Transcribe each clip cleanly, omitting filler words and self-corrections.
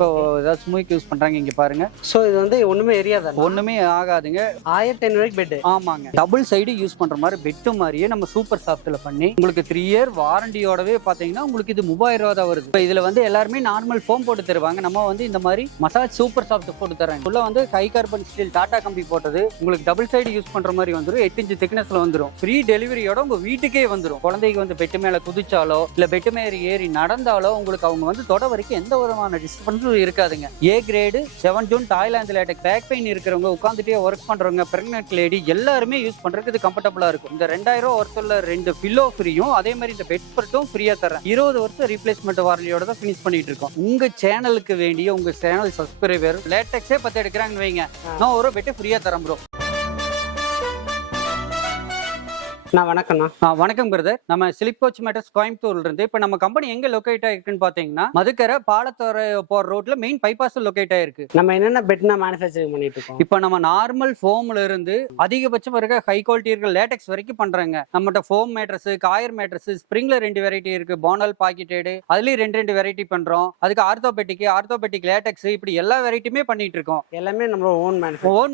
இப்போ ஏதாவது ஸ்மூக் யூஸ் பண்றாங்க இங்க பாருங்க. ஸோ இது வந்து ஒண்ணுமே எரியாதா? ஒண்ணுமே ஆகாதுங்க. 1500 பெட். ஆமாங்க, டபுள் சைடு யூஸ் பண்ற மாதிரி பெட்டு மாதிரியே நம்ம சூப்பர் சாஃப்ட்ல பண்ணி உங்களுக்கு 3 இயர் வாரண்டியோடவே பாத்தீங்கன்னா உங்களுக்கு இது 3000 ரூபா தான் வருது. இப்போ இதுல வந்து எல்லாருமே நார்மல் ஃபோம் போட்டு தருவாங்க, நம்ம வந்து இந்த மாதிரி மசாஜ் சூப்பர் சாஃப்ட் போட்டு தராங்க. உள்ள வந்து ஹை கார்பன் ஸ்டீல் டாடா கம்பி போட்டது, உங்களுக்கு டபுள் சைடு யூஸ் பண்ற மாதிரி வந்துடும். 8 இன்ச் திக்னஸ்ல வந்துடும். ஃப்ரீ டெலிவரியோட உங்க வீட்டுக்கே வந்துடும். குழந்தைக்கு வந்து பெட்டு மேல குதிச்சாலோ இல்ல பெட்டு மேல ஏறி நடந்தாலோ உங்களுக்கு அவங்க வந்து தொட வரைக்கும் எந்த விதமான டிஸ்டர்பன்ஸும் இருக்காதுங்க. A grade 7 zone Thailand latex back pain இருக்கிறவங்க, உட்காந்துட்டே ஒர்க் பண்றவங்க, பிரெக்னன்ட் லேடி எல்லாருமே யூஸ் பண்றதுக்கு இது கம்ஃபர்டபுளா இருக்கும். இந்த 2000 ரூபா ஒருத்தர்ல 2 பில்லோ ஃப்ரீயும் அதே மாதிரி இந்த பெட் ஸ்ப்ரெட்டும் ஃப்ரீயா தரேன். 20 வருஷம் ரீப்ளேஸ்மெண்ட் வாரண்டியோட தான் ஃபினிஷ் பண்ணிட்டு இருக்கோம். உங்க சேனலுக்கு வேண்டிய உங்க சேனல் சப்ஸ்கிரைபர் லேட்டக்ஸே 10 எடுக்கிறாங்கன்னு வைங்க, நான் ஒரு பெட்டு ஃப்ரீயா தரேன் ப்ரோ. வணக்கம்ண்ணா. வணக்கம் பிரதர். நம்ம ஸ்லிப் கோச் மேட்டர்ஸ் கோயம்புத்தூர்ல இருந்து. இப்ப நம்ம கம்பெனி எங்க லொகேட் ஆயிருக்குன்னு பாத்தீங்கன்னா மதுக்கரை பாலத்தோரை போற ரோட்ல மெயின் பைபாஸ் லொகேட் ஆயிருக்கு. நம்ம என்னென்ன பெட்னா மேனுஃபேக்சரிங் பண்ணிட்டு இருக்கோம். இப்ப நம்ம நார்மல் ஃபோம்ல இருந்து அதிகபட்சம் இருக்க ஹை குவாலிட்டி இருக்க லேட்டெக்ஸ் வரைக்கும் பண்றாங்க. நம்மகிட்ட ஃபோம் மேட்ரஸ், காயர் மேட்ரஸ், ஸ்ப்ரிங்ல 2 வெரைட்டி இருக்கு. போனல் பாக்கெட்டட் அதுலயும் 2 வெரைட்டி பண்றோம். அதுக்கு ஆர்த்தோபெட்டிக் லேட்டெக்ஸ், இப்படி எல்லா வெரைட்டியுமே பண்ணிட்டு இருக்கோம். எல்லாமே நம்ம ஓன்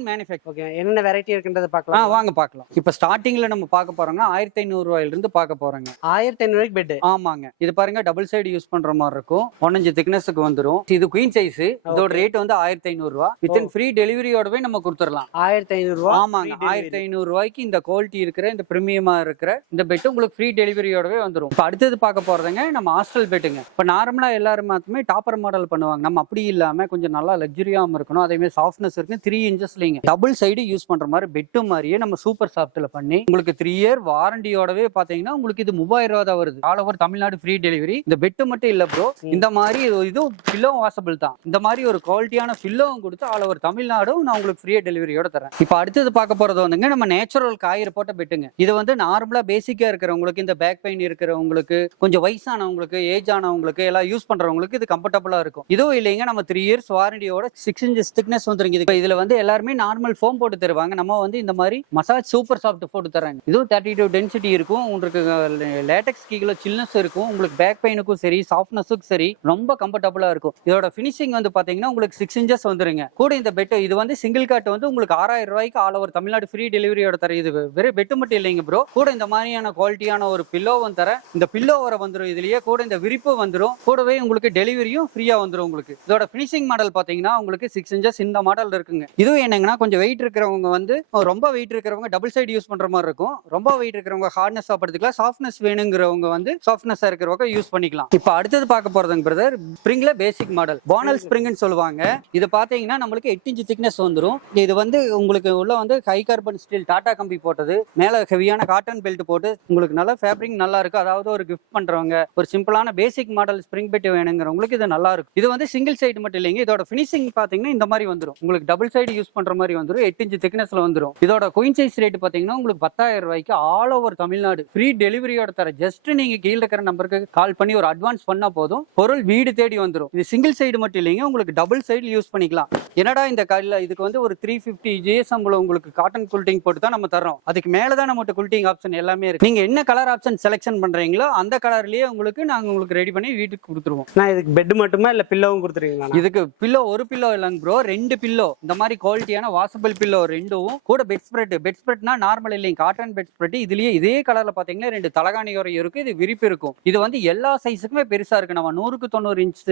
மேனுஃபேக்சர். ஓகே, என்னென்ன வெரைட்டி இருக்குன்றத பார்க்கலாம். வாங்க பார்க்கலாம். இப்ப ஸ்டார்டிங்ல நம்ம பார்க்க 1500 ரூபாயில இருந்து பார்க்க போறாங்க. 1500 பெட். ஆமாங்க, இது பாருங்க டபுள் சைடு யூஸ் பண்ற மாதிரி இருக்கும். 1 இன்ச் திக்னஸ்க்கு வந்துரும். இது குயின் சைஸ். இதோட ரேட் வந்து 1500 ரூபாய். வித்தின் ஃப்ரீ டெலிவரியோடவே நம்ம கொடுத்துடலாம். 1500 ரூபாய். ஆமாங்க, 1500 ரூபாய்க்கு இந்த குவாலிட்டி இருக்கிற இந்த பிரீமியமா இருக்கிற இந்த பெட் உங்களுக்கு ஃப்ரீ டெலிவரியோடவே வந்துரும். இப்ப அடுத்தது பார்க்க போறதுங்க நம்ம ஹாஸ்டல் பெட்டுங்க. இப்ப நார்மலா எல்லாருமே டாப்பர் மாடல் பண்ணுவாங்க. நம்ம அப்படி இல்லாம கொஞ்சம் நல்லா லக்ஸரியாவும் இருக்கணும், அதே மாதிரி சாஃப்ட்னஸ் இருக்கு. 3 இன்ச்சஸ்லங்க டபுள் சைடு யூஸ் பண்ற மாதிரி பெட்டு மாதிரியே நம்ம சூப்பர் சாஃப்ட்ல பண்ணி உங்களுக்கு 3 இயர் வாரண்டியோடவே பாத்தீங்கன்னா உங்களுக்கு இது 3000 ரூபா தான் வருது. All over Tamil Nadu free delivery. இந்த பெட்டு மட்டும் இல்ல ப்ரோ, இந்த மாதிரி இதுவும் பில்லோ வாசபிள் தான். இந்த மாதிரி ஒரு குவாலிட்டியான பில்லோவும் கொடுத்து ஆல் ஓவர் தமிழ்நாடும் நான் உங்களுக்கு ஃப்ரீ டெலிவரியோட தரேன். இப்போ அடுத்தது பார்க்க போறது வந்துங்க நம்ம நேச்சுரல் காயர் போட்ட பெட்டுங்க. இது வந்து நார்மலா பேசிக்கா இருக்கிறவங்களுக்கு, இந்த பேக் பெயின் இருக்கிறவங்களுக்கு, கொஞ்சம் வயசானவங்களுக்கு, ஏஜ் ஆனவங்களுக்கு எல்லாம் யூஸ் பண்றவங்களுக்கு இது கம்ஃபர்டபுளா இருக்கும். இதுவும் இல்லைங்க, நம்ம 3 இயர்ஸ் வாரண்டியோட 6 இன்ச் திக்னஸ் வந்துருங்க. இதுல வந்து எல்லாருமே நார்மல் ஃபோம் போட்டு தருவாங்க, நம்ம வந்து இந்த மாதிரி மசாஜ் சூப்பர் சாஃப்ட் போட்டு தராங்க. இதுவும் 32 டென்சிட்டி இருக்கும். உங்களுக்கு லேட்டெக்ஸ் கீழ சில்னஸ் இருக்கும். உங்களுக்கு பேக் பெயினுக்கும் சரி, சாஃப்ட்னஸுக்கும் சரி ரொம்ப கம்ஃபர்டபுளா இருக்கும். இதோட ஃபினிஷிங் வந்து பாத்தீங்கன்னா உங்களுக்கு 6 இன்ச்சஸ் வந்துருங்க. கூட இந்த பெட் இது வந்து சிங்கிள் காட் வந்து உங்களுக்கு 6000 ரூபாய்க்கு ஆல் ஓவர் தமிழ்நாடு ஃப்ரீ டெலிவரியோட தர. இது வெறும் பெட்டு மட்டும் இல்லைங்க ப்ரோ, கூட இந்த மாதிரியான குவாலிட்டியான ஒரு பில்லோவும் தர. இந்த பில்லோ வர வந்துடும். இதுலயே கூட இந்த விரிப்பு வந்துடும். கூடவே உங்களுக்கு டெலிவரியும் ஃப்ரீயா வந்துடும். உங்களுக்கு இதோட ஃபினிஷிங் மாடல் பாத்தீங்கன்னா உங்களுக்கு 6 இன்ச்சஸ் இந்த மாடல் இருக்குங்க. இதுவும் என்னங்கன்னா கொஞ்சம் வெயிட் இருக்கிறவங்க வந்து ரொம்ப வெயிட் இருக்கிறவங்க டபுள் சைடு யூஸ் பண்ற மாதிரி இருக்கும். ரொம்ப வெயிட் இருக்கிறவங்க ஹார்ட்னஸ் சாப்பிடுறதுக்குலாம், சாஃப்ட்னஸ் வேணுங்கிறவங்க வந்து சாஃப்ட்னஸா இருக்கிறவங்க யூஸ் பண்ணிக்கலாம். இப்போ அடுத்தது பார்க்க போறதுங்க பிரதர், ஸ்ப்ரிங்ல பேசிக் மாடல் போனல் ஸ்ப்ரிங்னு சொல்லுவாங்க. இது பாத்தீங்கன்னா நம்மளுக்கு 8 இன்ச் திக்னஸ் வந்துடும். இது வந்து உங்களுக்கு உள்ள வந்து ஹை கார்பன் ஸ்டீல் டாடா கம்பி போட்டது, மேல ஹெவியான காட்டன் பெல்ட் போட்டு உங்களுக்கு நல்ல ஃபேப்ரிக் நல்லா இருக்கு. அதாவது ஒரு கிஃப்ட் பண்றவங்க, ஒரு சிம்பிளான பேசிக் மாடல் ஸ்ப்ரிங் பெட் வேணுங்கிறவங்களுக்கு இது நல்லா இருக்கும். இது வந்து சிங்கிள் சைடு மட்டும் இல்லைங்க, இதோட ஃபினிஷிங் பாத்தீங்கன்னா இந்த மாதிரி வந்துடும். உங்களுக்கு டபுள் சைடு யூஸ் பண்ற மாதிரி வந்துடும். 8 இன்ச் திக்னஸ்ல வந்துடும். இதோட குயின் சைஸ் ரேட் பாத்தீங்கன்னா உங்களுக்கு 10000 ரூபாய்க்கு ஆல் ஓவர் தமிழ்நாடு ஃப்ரீ டெலிவரியோட தர. ஜஸ்ட் நீங்க கீழ இருக்கிற நம்பருக்கு கால் பண்ணி ஒரு அட்வான்ஸ் பண்ணா போதும், பொருள் வீடு தேடி வந்துடும். இது சிங்கிள் சைடு மட்டும் இல்லைங்க, உங்களுக்கு டபுள் சைடு யூஸ் பண்ணிக்கலாம். என்னடா இந்த காலில் இதுக்கு வந்து ஒரு 350 GSM உங்களுக்கு காட்டன் குல்டிங் போட்டு தான் நம்ம தரோம். அதுக்கு மேலதான் நம்மகிட்ட குல்டிங் ஆப்ஷன் எல்லாமே இருக்கு. நீங்க என்ன கலர் ஆப்ஷன் செலக்ஷன் பண்றீங்களோ அந்த கலர்லயே உங்களுக்கு நாங்க உங்களுக்கு ரெடி பண்ணி வீட்டுக்கு கொடுத்துருவோம். நான் இதுக்கு பெட் மட்டுமா இல்ல பில்லோவும் கொடுத்துருவீங்களா? இதுக்கு பில்லோ ஒரு பில்லோ இல்லைங்க ப்ரோ, 2 பில்லோ. இந்த மாதிரி குவாலிட்டியான வாசபிள் பில்லோ 2வும் கூட பெட் ஸ்ப்ரெட்னா நார்மல் இல்லைங்க, காட்டன் பெட் ஸ்ப்ரெட். இதுலயே இதே கலர்ல பாத்தீங்கன்னா 2 தலகாணி இருக்கு. இது விரிப்பு இருக்கும். இது வந்து எல்லா சைஸுக்குமே பெருசா இருக்கு. நம்ம 100க்கு 90 இன்ச்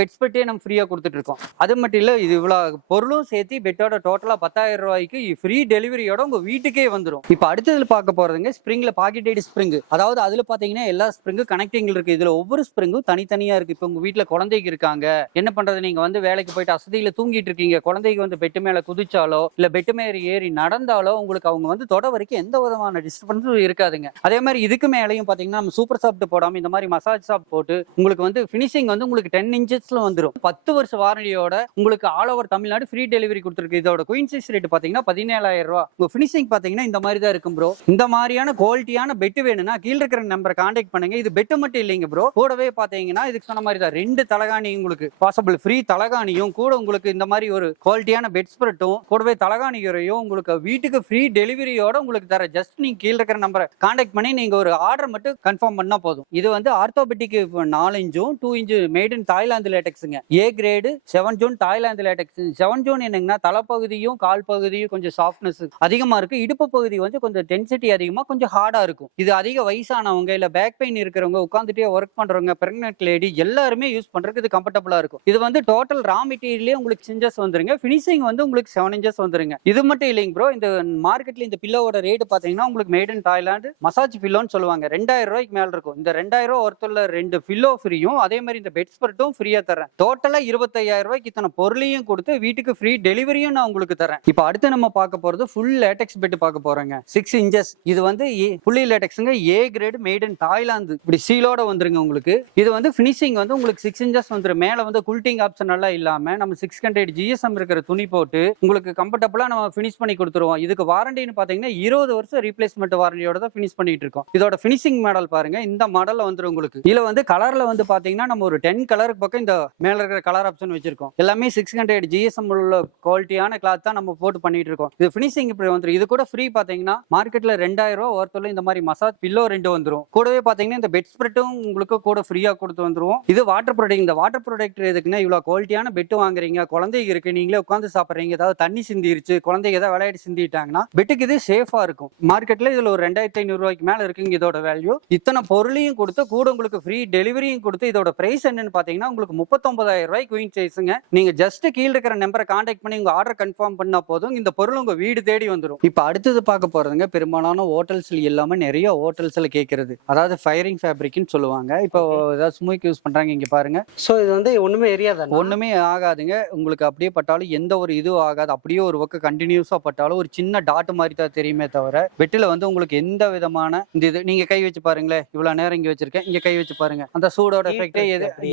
பெட் ஸ்ப்ரெட்டே நம்ம ஃப்ரீயா கொடுத்துட்டு இருக்கோம். அது மட்டும் இல்ல, இது இவ்வளவு பொருளும் சேர்த்து பெட்டோட டோட்டலா 10000 ரூபாய்க்கு ஃப்ரீ டெலிவரியோட உங்க வீட்டுக்கே வந்துடும். இப்ப அடுத்ததுல பார்க்க போறதுங்க ஸ்ப்ரிங்ல பாக்கெட்டட் ஸ்ப்ரிங். அதாவது அதுல பாத்தீங்கன்னா எல்லா ஸ்ப்ரிங்கும் கனெக்டிங் இருக்கு. இதுல ஒவ்வொரு ஸ்ப்ரிங்கும் தனித்தனியா இருக்கு. இப்ப உங்க வீட்டுல குழந்தைக்கு இருக்காங்க, என்ன பண்றது, நீங்க வந்து வேலைக்கு போயிட்டு அசதியில தூங்கிட்டு இருக்கீங்க, குழந்தைக்கு வந்து பெட்டு மேல குதிச்சாலோ இல்ல பெட்டு மேல ஏறி நடந்தாலோ உங்களுக்கு அவங்க வந்து தொட வரைக்கும் எந்த விதமான டிஸ்டர்பன்ஸும் இருக்காதுங்க. அதே மாதிரி இதுக்கு மேலையும் பாத்தீங்கன்னா நம்ம சூப்பர் சாஃப்ட் போடாம இந்த மாதிரி மசாஜ் சாஃப்ட் போட்டு உங்களுக்கு வந்து ஃபினிஷிங் வந்து உங்களுக்கு 10 இன்ச்சஸ்ல வந்துடும். 10 வருஷ வாரண்டியோட உங்களுக்கு all over Tamil Nadu free delivery கொடுத்துருக்கு. இதோட குயின் சைஸ் ரேட் பாத்தீங்கன்னா 17000 ரூபாய். உங்க ஃபினிஷிங் பாத்தீங்கன்னா இந்த மாதிரி தான் இருக்கும் ப்ரோ. இந்த மாதிரியான குவாலிட்டியான பெட் வேணும்னா கீழ இருக்கிற நம்பரை கான்டாக்ட் பண்ணுங்க. இது பெட் மட்டும் இல்லைங்க ப்ரோ, கூடவே பாத்தீங்கன்னா இதுக்கு சொன்ன மாதிரி தான் 2 தலகாணி உங்களுக்கு பாசிபிள் ஃப்ரீ தலகாணியும் கூட உங்களுக்கு இந்த மாதிரி ஒரு குவாலிட்டியான பெட் ஸ்ப்ரெட்டும் கூடவே தலகாணிகரையும் உங்களுக்கு வீட்டுக்கு ஃப்ரீ டெலிவரியோட உங்களுக்கு தர. ஜஸ்ட் நீங்க கீழ இருக்கிற நம்பரை கான்டாக்ட் பண்ணி நீங்க ஒரு ஆர்டர் மட்டும் கன்ஃபார்ம் பண்ணா போதும். இது வந்து ஆர்த்தோபெட்டிக் 4 இன்ச்சும் 2 இன்ச்சு மேட் இன் தாய்லாந்து லேட்டெக்ஸுங்க. A grade 7 zone Thailand latex. 7 zone என்னங்கன்னா தலைப்பகுதியும் கால் பகுதியும் கொஞ்சம் சாஃப்ட்னஸ் அதிகமா இருக்கு. இடுப்பு பகுதி வந்து கொஞ்சம் டென்சிட்டி அதிகமா கொஞ்சம் ஹார்டா இருக்கும். இது அதிக வயசானவங்க இல்ல பேக் பெயின் இருக்கிறவங்க, உட்காந்துட்டே ஒர்க் பண்றவங்க, பிரெக்னன்ட் லேடி எல்லாருமே யூஸ் பண்றதுக்கு இது கம்ஃபர்டபுளா இருக்கும். இது வந்து டோட்டல் ரா மெட்டீரியலே உங்களுக்கு இன்ச்சஸ் வந்துருங்க. ஃபினிஷிங் வந்து உங்களுக்கு 7 இன்ச்சஸ் வந்துருங்க. இது மட்டும் இல்லைங்க ப்ரோ, இந்த மார்க்கெட்ல இந்த பில்லோட ரேட் பாத்தீங்கன்னா உங்களுக்கு மேட் இன் தாய்லாந்து மசாஜ் பில்லோன்னு சொல்லுவாங்க. 2000 ரூபாய்க்கு மேல இருக்கும். இந்த 2000 ஒருத்தர்ல 2 பில்லோ ஃப்ரீயும் அதே மாதிரி இந்த பெட் ஸ்ப்ரெட்டும் ஃப்ரீயா தரேன். டோட்டலா 25000 ரூபாய்க்கு இத்தனை பொருளையும் கொடுத்து வீட்டுக்கு ஃப்ரீ டெலிவரியும் நான் உங்களுக்கு தரேன். இப்போ அடுத்து நம்ம பார்க்க போறது ஃபுல் லேட்டெக்ஸ் பெட் பார்க்க போறோங்க. 6 இன்ச்சஸ். இது வந்து ஃபுல்லி லேட்டெக்ஸ்ங்க. A grade made in Thailand. இப்படி சீலோட வந்துருங்க உங்களுக்கு. இது வந்து ஃபினிஷிங் வந்து உங்களுக்கு 6 இன்ச்சஸ் வந்துரும். மேல வந்து குல்டிங் ஆப்ஷன் எல்லாம் இல்லாம நம்ம 600 ஜிஎஸ்எம் இருக்கிற துணி போட்டு உங்களுக்கு கம்ஃபர்டபுளா நம்ம ஃபினிஷ் பண்ணி கொடுத்துருவோம். இதுக்கு வாரண்டின்னு பாத்தீங்கன்னா 20 வருஷம் ரீப்ளேஸ்மெண்ட் வாரண்டியோட தான் ஃபினிஷ் பண்ணிட்டு இருக்கோம். இதோட ஃபினிஷிங் மாடல் பாருங்க. இந்த மாடல்ல வந்துரும் உங்களுக்கு. இதுல வந்து கலர்ல வந்து பாத்தீங்கன்னா நம்ம ஒரு 10 கலருக்கு பக்கம் இந்த மேல இருக்கிற கலர் ஆப்ஷன் வச்சிருக்கோம். எல்லாமே 600 ஜிஎஸ்எம் உள்ள குவாலிட்டியான கிளாத் தான் நம்ம போட்டு பண்ணிட்டு இருக்கோம். இது ஃபினிஷிங் இப்படி வந்துரும். இது கூட ஃப்ரீ பாத்தீங்கன்னா மார்க்கெட்ல 2000 ரூபாய் ஒருத்தர் இந்த மாதிரி மசாஜ் பில்லோ 2 வந்துரும். கூடவே பாத்தீங்கன்னா இந்த பெட் ஸ்ப்ரெட்டும் உங்களுக்கு கூட ஃப்ரீயா கொடுத்து வந்துருவோம். இது வாட்டர் ப்ரொடெக்ட். இந்த வாட்டர் ப்ரொடெக்ட் எதுக்குன்னா இவ்வளவு குவாலிட்டியான பெட் வாங்குறீங்க, குழந்தைங்க இருக்கு, நீங்களே உட்காந்து சாப்பிடுறீங்க, ஏதாவது தண்ணி சிந்திருச்சு, குழந்தைங்க ஏதாவது விளையாடி சிந்திட்டாங்கன்னா பெட்டுக்கு இது சேஃபா இருக்கும். மார்க்கெட்ல இதுல ஒரு 2500 ரூபாய்க்கு மேல இருக்குங்க இதோட வேல்யூ. இத்தனை பொருளையும் கொடுத்து கூட உங்களுக்கு ஃப்ரீ டெலிவரியும் கொடுத்து இதோட பிரைஸ் என்னன்னு பாத்தீங்கன்னா உங்களுக்கு 39000 ரூபாய் குயின் சைஸுங்க. நீங்க ஜஸ்ட் கீழ இருக்கிற நம்பரை கான்டாக்ட் பண்ணி உங்க ஆர்டர் கன்ஃபார்ம் பண்ணா போதும், இந்த பொருள் உங்க வீடு தேடி வந்துடும். இப்ப அடுத்தது பார்க்க போறதுங்க, பெரும்பாலான ஹோட்டல்ஸ்ல எல்லாமே நிறைய ஹோட்டல்ஸ்ல கேட்கறது, அதாவது ஃபயரிங் ஃபேப்ரிக்னு சொல்லுவாங்க. இப்போ ஏதாவது ஸ்மோக் யூஸ் பண்றாங்க இங்க பாருங்க. சோ இது வந்து ஒண்ணுமே எரியாதா? ஒண்ணுமே ஆகாதுங்க. உங்களுக்கு அப்படியே பட்டாலும் எந்த ஒரு இதுவும் ஆகாது. அப்படியே ஒரு பக்கம் கண்டினியூஸா பட்டாலும் ஒரு சின்ன டாட் மாதிரி தான் தெரியுமே தவிர பெட்டில வந்து உங்களுக்கு எந்த விதமான இந்த இது நீங்க கை வச்சு பாருங்களேன். இவ்வளவு நேரம் இங்க வச்சிருக்கேன், இங்க கை வச்சு பாருங்க. அந்த சூடோட எஃபெக்டே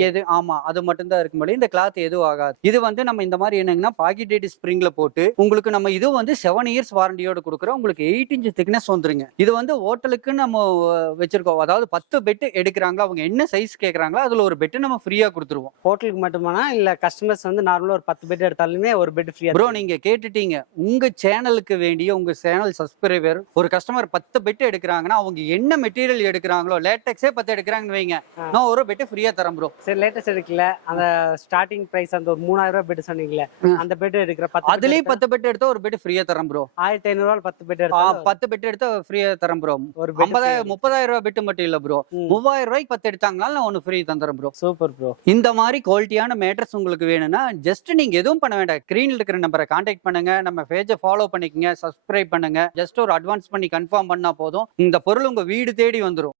எது ஆமா அது மட்டும் தான் இருக்கும். இந்த கிளாத் எதுவும் ஆகாது. இது வந்து நம்ம இந்த மாதிரி என்னங்கன்னா பாக்கெட் ஸ்ப்ரிங்ல போட்டு உங்களுக்கு நம்ம இது வந்து 7 இயர்ஸ் வாரண்டியோட கொடுக்குறோம். உங்களுக்கு 8 இன்ச் திக்னஸ் வந்துருங்க. இது வந்து ஹோட்டலுக்கு நம்ம வச்சிருக்கோம். அதாவது 10 பெட் எடுக்கிறாங்களா, அவங்க என்ன சைஸ் கேட்கறாங்களோ அதுல ஒரு பெட் நம்ம ஃப்ரீயா கொடுத்துருவோம். ஹோட்டலுக்கு மட்டுமானா இல்ல கஸ்டமர்ஸ் வந்து நார்மலா ஒரு 10 பெட் எடுத்தாலுமே ஒரு பெட் ஃப்ரீயா? ப்ரோ நீங்க கேட்டுட்டீங்க. உங்க சேனலுக்கு வேண்டிய உங்க சேனல் சப்ஸ்கிரைபர் ஒரு கஸ்டமர் 10 பெட் எடுக்கிறாங்கன்னா அவங்க என்ன மெட்டீரியல் எடுக்கிறாங்களோ, லேட்டெக்ஸே 10 எடுக்கிறாங்கன்னு வைங்க, நான் ஒரு பெட் ஃப்ரீயா தரேன் ப்ரோ. சரி லேட்டஸ்ட் எடுக்கல, அந்த ஸ்டார்டிங் பிரைஸ் அந்த ஒரு 3000 ரூபாய் பெட் சொன்னீங்களே, அந்த பெட் எடுக்கிற 10 அதுலயும் 10 பெட் எடுத்தா ஒரு பெட் ஃப்ரீயா தரேன் ப்ரோ. 1500 ரூபாய் 10 பெட் எடுத்தா 10 பெட் எடுத்தா ஃப்ரீயா தரேன் ப்ரோ. ஒரு 30,000 ரூபாய் பெட் மட்டும் இல்ல ப்ரோ, 3000 ரூபாய்க்கு 10 எடுத்தாங்கனால நான் ஒன்னு ஃப்ரீ தந்துறேன் ப்ரோ. Super bro. இந்த மாதிரி குவாலிட்டியான மேட்ரஸ் உங்களுக்கு வேணும்னா ஜஸ்ட் நீங்க எதுவும் பண்ண வேண்டாம். ஸ்கிரீன்ல இருக்கிற நம்பரை கான்டாக்ட் பண்ணுங்க, நம்ம பேஜை ஃபாலோ பண்ணிக்கங்க, சப்ஸ்கிரைப் பண்ணுங்க. ஜஸ்ட் ஒரு அட்வான்ஸ் பண்ணி கன்ஃபார்ம் பண்ணா போதும், இந்த பொருள் உங்க வீடு தேடி வந்துரும்.